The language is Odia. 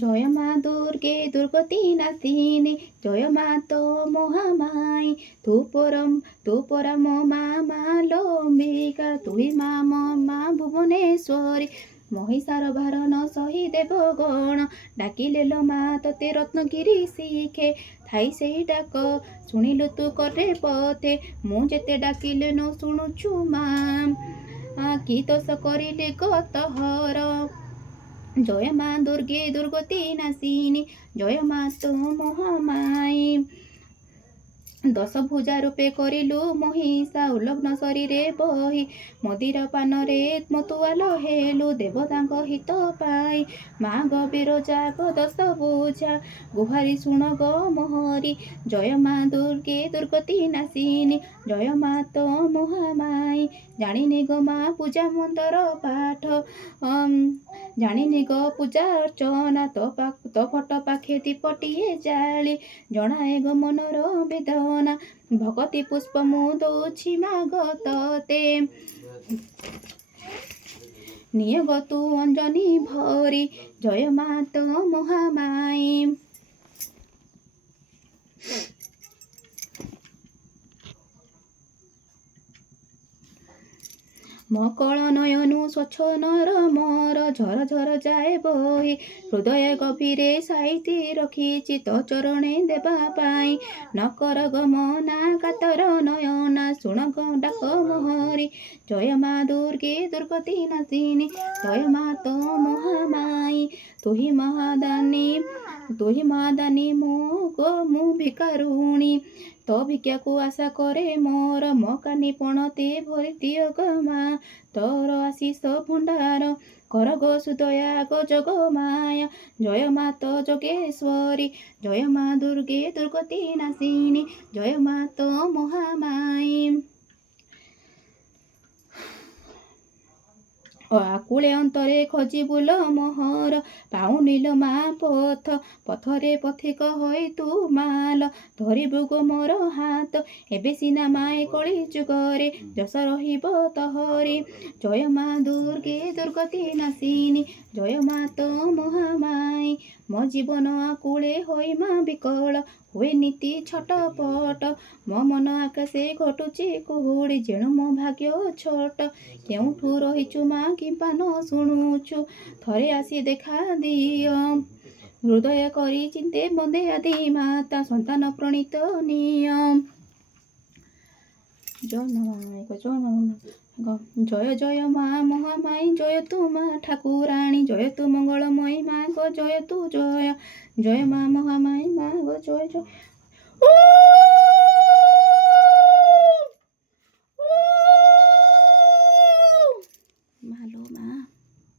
জয় মা দুর্গে দুর্গতি নাসিনী, জয় মা তো মহামাই, তু পরম মা মা লম্বিকা, তুই মা মা ভুবনেশ্বরী। মহিষାର ଭାର ନ ସହି ଦେବ ଗଣ, ଡାକିଲେ ଲୋ ମା ତତେ ରତ୍ନଗିରି ଶିଖେ। ଥାଇ ସେଇ ଡାକ ଶୁଣିଲୁ ତୁ କରେ ପଥେ, ମୁଁ ଯେତେ ଡାକିଲେ ନ ଶୁଣୁଛୁ ମା, କି ଦୋଷ କରିଲେ ଗତହର। জয় মা দুর্গে দুর্গতি নাসিনী, জয় মা তো মহামাই। দশ ভুজা রূপে করিলু মহিষা, উଲଗ୍ନ ଶରୀରେ ବହି, ମଦିର ପାନରେ ମତୁଆଲ ହେଲୁ, ଦେବତାଙ୍କ ହିତ ପାଇ। ମା ଗବୀର ଜାଗ ଦଶ ଭୁଜା, ଗୁହାରି ଶୁଣ ଗ ମୋହରି। ଜୟ ମା ଦୁର୍ଗେ ଦୁର୍ଗତି ନାସିନୀ, ଜୟ ମା ତ ମହାମାଇ। ଜାଣିନି ଗ ମା ପୂଜା ମନ୍ଦର ପାଠ, ଜାଣିନି ଗ ପୂଜା ଅର୍ଚ୍ଚନା, ତୋ ଫଟ ପାଖେ ଦୀପଟିଏ ଜାଳି, ଜଣାଏ ଗ ମନର ବେଦନା। ଭଗତି ପୁଷ୍ପ ମୁଁ ଦଉଛି ମାଗ ତତେ, ନିଏ ଗ ତୁ ଅଞ୍ଜନି ଭରି। ଜୟ ମା ତ ମହାମାଇ। ମକଳ ନୟନୁ ସ୍ୱଚ୍ଛ ନର ମୋର, ଝର ଝର ଯାଏ ବହି, ହୃଦୟ ଗଭୀରେ ସାଇତି ରଖିଛି ତୋ ଚରଣେ ଦେବା ପାଇଁ। ନକର ଗ ମନା କାତର ନୟନା, ଶୁଣ ଗ ଡାକ ମୋହରି। ଜୟ ମା ଦୁର୍ଗେ ଦୁର୍ଗତି ନାସିନୀ, ଜୟ ମା ତ ମହାମାଇ। ତୁହି ମହାଦାନୀ ମୁଁ ଭିକାରୁଣୀ, ତୋ ଭିକ୍ଷାକୁ ଆଶା କରେ ମୋର, ମୋ କାନି ପଣତେ ଭରି ଦିଅ ଗ ମା ତୋର ଆଶିଷ ଭଣ୍ଡାର। କର ଗ ସୁଦୟା ଗ ଜଗ ମାୟା, ଜୟ ମା ତ ଯୋଗେଶ୍ୱରୀ। ଜୟ ମା ଦୁର୍ଗେ ଦୁର୍ଗତି ନାସିନୀ, ଜୟ ମା ତ ମହାମାଇ। ଆକୁଳେ ଅନ୍ତରେ ଖୋଜି ବୁଲ ମୋହର, ପାଉନିଲ ମା ପଥରେ ପଥିକ ହୋଇ ତୁ ମାଲ, ଧରିବୁ ଗୋ ମୋର ହାତ। ଏବେ ସିନା ମାଏ କଳି ଯୁଗରେ, ଯଶ ରହିବ ତହରି। ଜୟ ମା ଦୁର୍ଗେ ଦୁର୍ଗତି ନାସିନୀ, ଜୟ ମା ତ ମହାମାଇ। ମୋ ଜୀବନ ଆକୁଳେ ହୋଇ ମା ବିକଳ, ହୁଏ ନୀତି ଛଟପଟ, ମୋ ମନ ଆକାଶେ ଘଟୁଛି କୁହୁଡ଼ି, ଯେଣୁ ମୋ ଭାଗ୍ୟ ଛୋଟ। କେଉଁଠୁ ରହିଛୁ ମା କିମ୍ବା ନ ଶୁଣୁଛୁ, ଥରେ ଆସି ଦେଖା ଦିଅ। ହୃଦୟ କରି ଚିନ୍ତେ ବନ୍ଦେ ଆଦି ମାତା, ସନ୍ତାନ ପ୍ରଣୀତ ନିୟ। ଜୟ ଜୟ ମା ମହାମାଇ, ଜୟ ତୁ ମା ଠାକୁରାଣୀ, ଜୟ ତୁ ମଙ୍ଗଳମୟୀ ମା ଗ ଜୟ ତୁ ଜୟ। ଜୟ ମା ମହାମାଇ ମା ଗ ଜୟ ଜୟ।